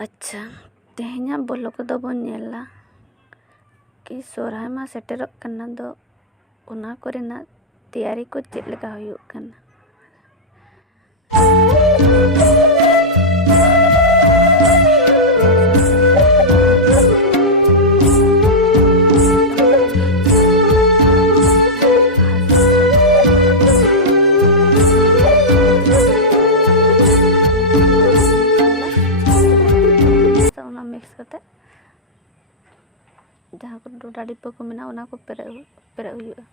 अच्छा तेहेᱧा ब्लॉग दो बन नेला कि सोहराय मा सेटेरोग कना दो ओना कोरेना तैयारी को चेद लेका हुयुग कना। मिक्स करते जहाँ को डोडा डिब्बा को मेना ओना को पेरे हुयुगा।